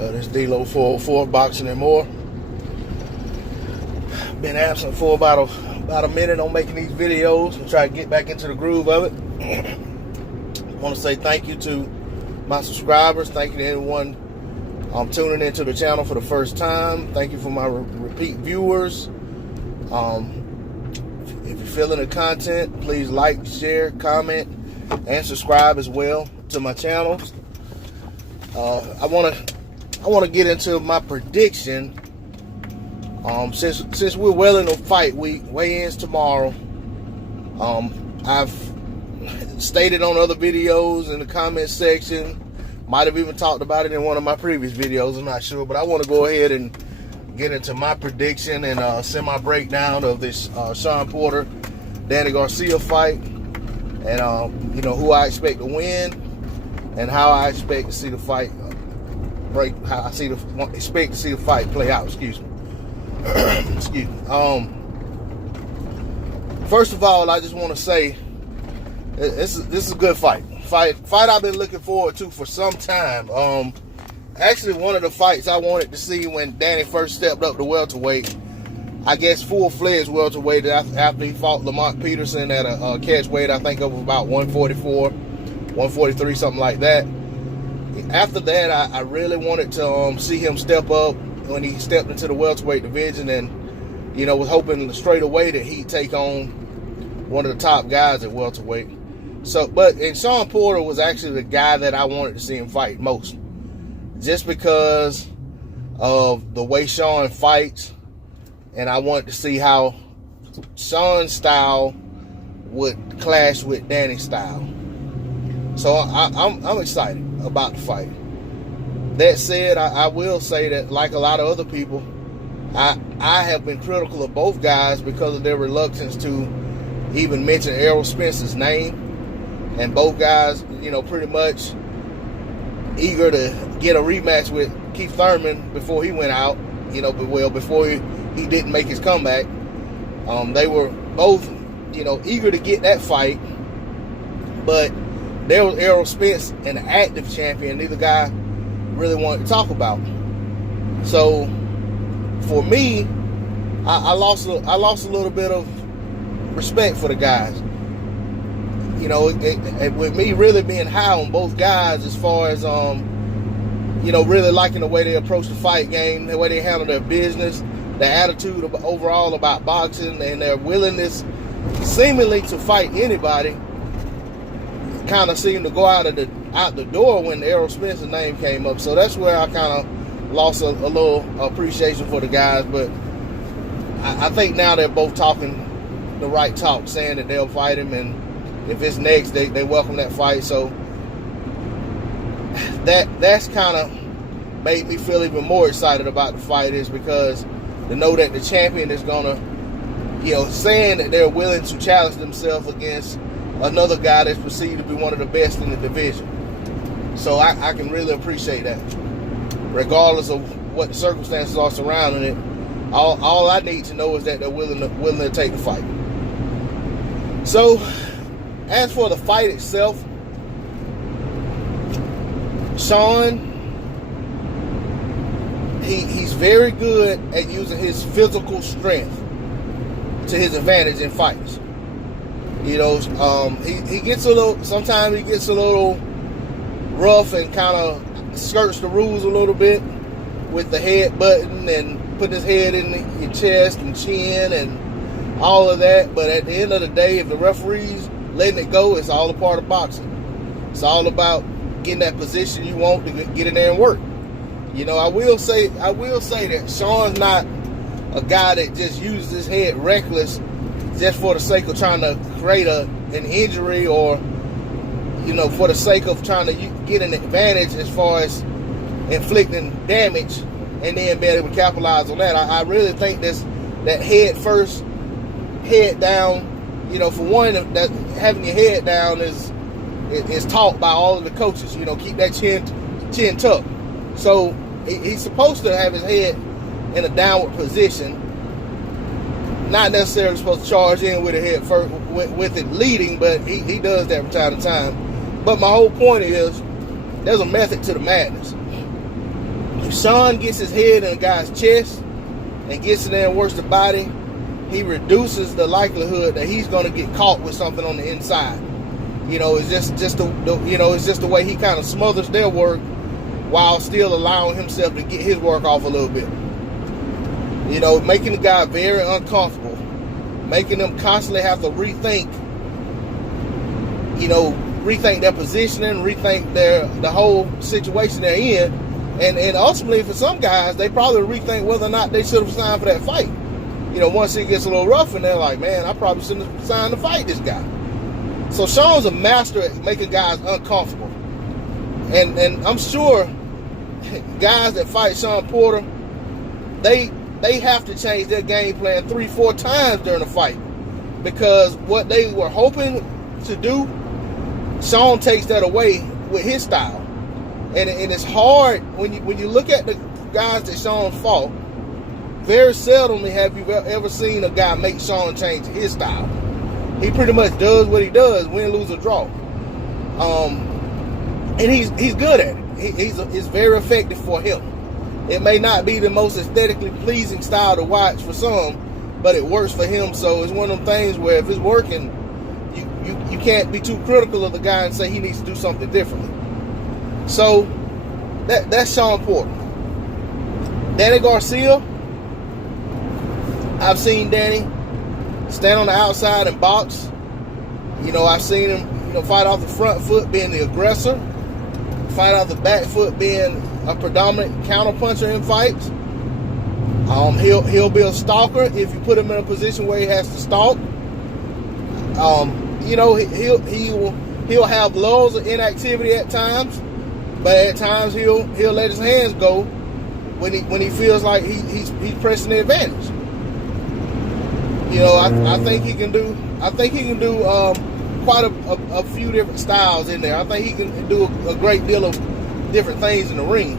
This D-Lo 404 Boxing and More. Been absent for about a minute on making these videos and try to get back into the groove of it. I want to say thank you to my subscribers. Thank you to anyone tuning into the channel for the first time. Thank you for my repeat viewers. If you're feeling the content, please like, share, comment, and subscribe as well to my channel. I want to get into my prediction. Since we're well into fight week, weigh-ins tomorrow. I've stated on other videos in the comment section, might have even talked about it in one of my previous videos, I'm not sure, but I want to go ahead and get into my prediction and semi breakdown of this Shawn Porter Danny Garcia fight, and you know, who I expect to win and how I expect to see the fight expect to see the fight play out. Excuse me. Excuse me. First of all, I just want to say this is a good fight I've been looking forward to for some time. Actually, one of the fights I wanted to see when Danny first stepped up to welterweight, I guess full-fledged welterweight, after he fought Lamont Peterson at a catch weight, I think of about 144, 143, something like that. After that, I really wanted to see him step up when he stepped into the welterweight division, and you know, was hoping straight away that he'd take on one of the top guys at welterweight. And Shawn Porter was actually the guy that I wanted to see him fight most, just because of the way Shawn fights, and I wanted to see how Shawn's style would clash with Danny's style. So I'm excited about the fight. That said, I will say that, like a lot of other people, I have been critical of both guys because of their reluctance to even mention Errol Spence's name. And both guys, you know, pretty much eager to get a rematch with Keith Thurman before he went out, you know, before he didn't make his comeback. They were both, you know, eager to get that fight. But there was Errol Spence, an active champion, neither guy really wanted to talk about. So for me, I lost a little bit of respect for the guys. You know, with me really being high on both guys as far as you know, really liking the way they approach the fight game, the way they handle their business, their attitude overall about boxing, and their willingness seemingly to fight anybody, kind of seemed to go out the door when Errol Spence's name came up. So that's where I kind of lost a little appreciation for the guys. But I think now they're both talking the right talk, saying that they'll fight him, and if it's next, they welcome that fight. So that's kind of made me feel even more excited about the fight, is because to know that the champion is gonna, you know, saying that they're willing to challenge themselves against another guy that's perceived to be one of the best in the division. So I can really appreciate that, regardless of what the circumstances are surrounding it. All I need to know is that they're willing to take the fight. So as for the fight itself, Shawn, he's very good at using his physical strength to his advantage in fights. You know, he gets a little, sometimes he gets a little rough and kind of skirts the rules a little bit with the head button and putting his head in your chest and chin and all of that. But at the end of the day, if the referee's letting it go, it's all a part of boxing. It's all about getting that position you want to get in there and work. You know, I will say that Shawn's not a guy that just uses his head reckless just for the sake of trying to create an injury, or, you know, for the sake of trying to get an advantage as far as inflicting damage and then being able to capitalize on that. I really think that head first, head down. You know, for one, that having your head down is taught by all of the coaches. You know, keep that chin tucked. So he's supposed to have his head in a downward position, not necessarily supposed to charge in with the head first, with it leading, but he does that from time to time. But my whole point is, there's a method to the madness. If Sean gets his head in a guy's chest and gets in there and works the body, he reduces the likelihood that he's going to get caught with something on the inside. It's just the way he kind of smothers their work while still allowing himself to get his work off a little bit. Making the guy very uncomfortable, making them constantly have to rethink their positioning, rethink the whole situation they're in, and ultimately for some guys they probably rethink whether or not they should have signed for that fight. Once it gets a little rough and they're like, man, I probably shouldn't have signed to fight this guy. So Sean's a master at making guys uncomfortable, and I'm sure guys that fight Sean Porter, they have to change their game plan 3-4 times during the fight, because what they were hoping to do, Sean takes that away with his style. And it's hard when you look at the guys that Sean fought. Very seldomly have you ever seen a guy make Sean change his style. He pretty much does what he does, win, lose, or draw. And he's good at it. It's very effective for him. It may not be the most aesthetically pleasing style to watch for some, but it works for him. So it's one of them things where if it's working, you can't be too critical of the guy and say he needs to do something differently. So that's Sean Porter. Danny Garcia, I've seen Danny stand on the outside and box. I've seen him, fight off the front foot being the aggressor, fight off the back foot being a predominant counterpuncher in fights. He'll be a stalker if you put him in a position where he has to stalk. He'll have lulls of inactivity at times, but at times he'll let his hands go when he feels like he's pressing the advantage. I think he can do quite a few different styles in there. I think he can do a great deal of different things in the ring.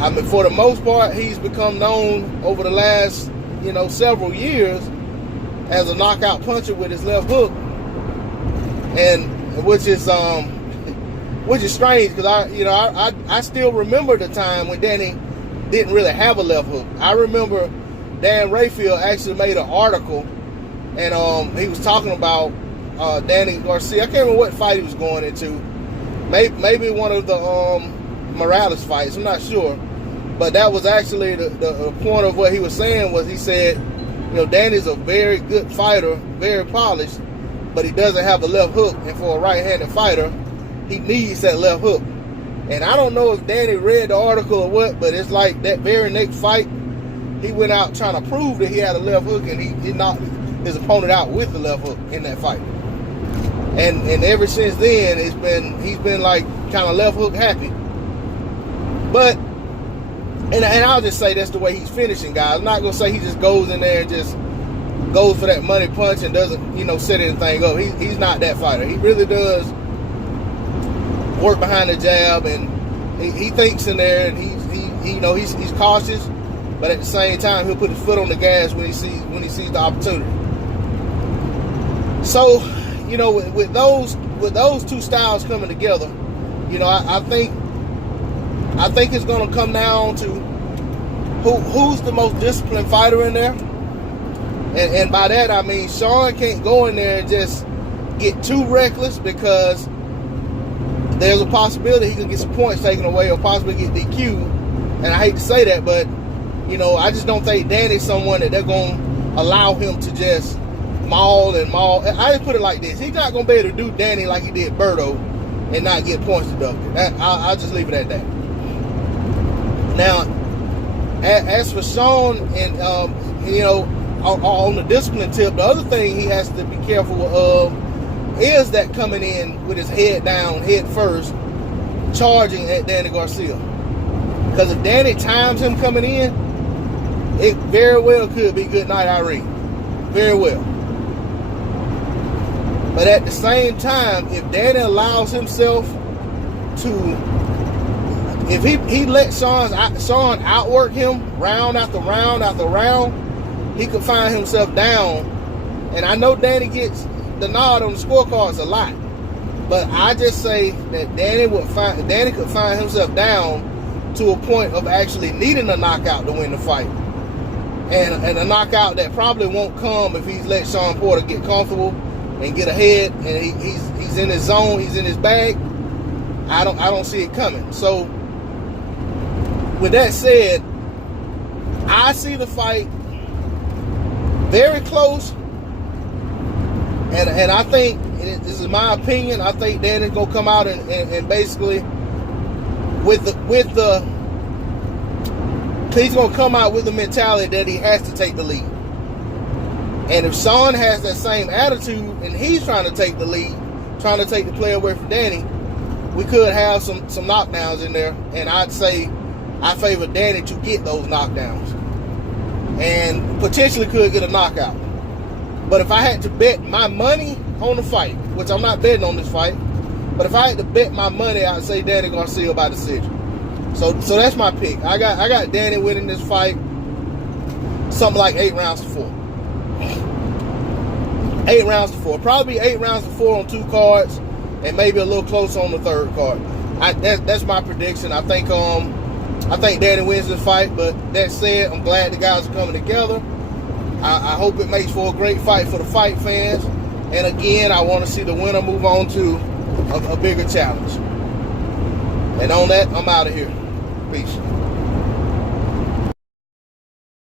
I mean, for the most part, he's become known over the last several years as a knockout puncher with his left hook, and which is strange, because I still remember the time when Danny didn't really have a left hook. I remember Dan Rayfield actually made an article, and he was talking about Danny Garcia. I can't remember what fight he was going into. Maybe one of the Morales fights. I'm not sure, but that was actually the point of what he was saying. Was he said, Danny's a very good fighter, very polished, but he doesn't have a left hook, and for a right-handed fighter, he needs that left hook. And I don't know if Danny read the article or what, but it's like that very next fight, he went out trying to prove that he had a left hook, and he knocked his opponent out with the left hook in that fight. And ever since then, he's been like kind of left hook happy. But and I'll just say that's the way he's finishing guys. I'm not gonna say he just goes in there and just goes for that money punch and doesn't set anything up. He's not that fighter. He really does work behind the jab, and he thinks in there, and he's cautious, but at the same time he'll put his foot on the gas when he sees the opportunity. So, with those two styles coming together, I think it's going to come down to who's the most disciplined fighter in there, and by that I mean Sean can't go in there and just get too reckless, because there's a possibility he can get some points taken away or possibly get DQ. And I hate to say that, but I just don't think Danny's someone that they're going to allow him to just maul. I just put it like this: he's not going to be able to do Danny like he did Berto and not get points deducted. I'll just leave it at that. Now, as for Sean, and on the discipline tip, the other thing he has to be careful of is that coming in with his head down, head first, charging at Danny Garcia. Because if Danny times him coming in, it very well could be good night, Irene. Very well. But at the same time, if Danny allows himself to, if he lets Sean outwork him round after round after round, he could find himself down. And I know Danny gets the nod on the scorecards a lot, but I just say that Danny could find himself down to a point of actually needing a knockout to win the fight. And a knockout that probably won't come if he's let Shawn Porter get comfortable and get ahead, and he's in his zone, he's in his bag. I don't see it coming. So with that said, I see the fight very close, and I think, this is my opinion, I think Danny's gonna come out and basically he's gonna come out with the mentality that he has to take the lead. And if Shawn has that same attitude and he's trying to take the lead, trying to take the play away from Danny, we could have some knockdowns in there. And I'd say I favor Danny to get those knockdowns and potentially could get a knockout. But if I had to bet my money on the fight, which I'm not betting on this fight, but if I had to bet my money, I'd say Danny Garcia by decision. So that's my pick. I got Danny winning this fight, something like 8 rounds to 4. 8 rounds to 4. Probably 8 rounds to 4 on 2 cards, and maybe a little close on the 3rd card. That's my prediction. I think Danny wins this fight. But that said, I'm glad the guys are coming together. I hope it makes for a great fight for the fight fans. And again, I want to see the winner move on to a bigger challenge. And on that, I'm out of here. Peace.